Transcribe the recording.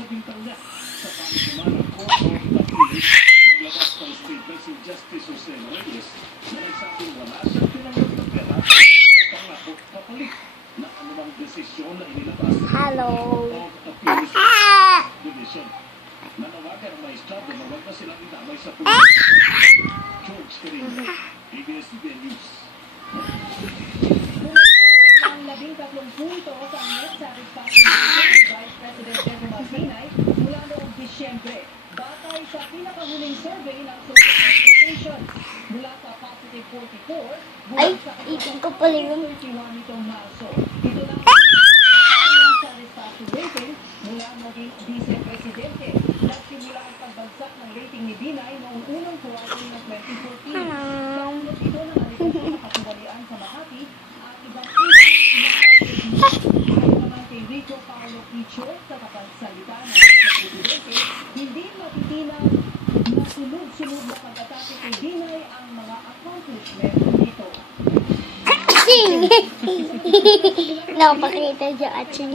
sa bintang niya. Sa panimulan ng Court of Appeals, naglabas ng statement si Justice Jose Reyes na nagsabing wala siyang tinanggap na pera o pangako kapalit na anumang desisyon na inilabas ng Hello. Court of Appeals Division. Nanawagan ang maestrado na huwag na silang idamay sa pulis. George Carino, ABS-CBN News. Ang 13 puntos ang net-satisfaction ni Vice President Benjamin Binay mula noong Disyembre. Batay sa pinakahuling survey ng Social Station mula sa positive 44, Ay, buwan sa itin ko pala yun. 31 nitong Marso. Ito lang ang satisfaction rating mula maging Vice Presidente. Nagsimula ang pagbagsak ng rating ni Binay noong unang quarter ng 2014. Kasunod ito ng aligasyon na katiwalian sa Makati at ibang ayon naman kay Rico Paulo Pichor sa kapagsalita ng Vice-Presidente, hindi matitinaw na sunod-sunod na pag-atake kay Binay ang mga accomplishment nito. Sing! Nakapakita dyan at sing.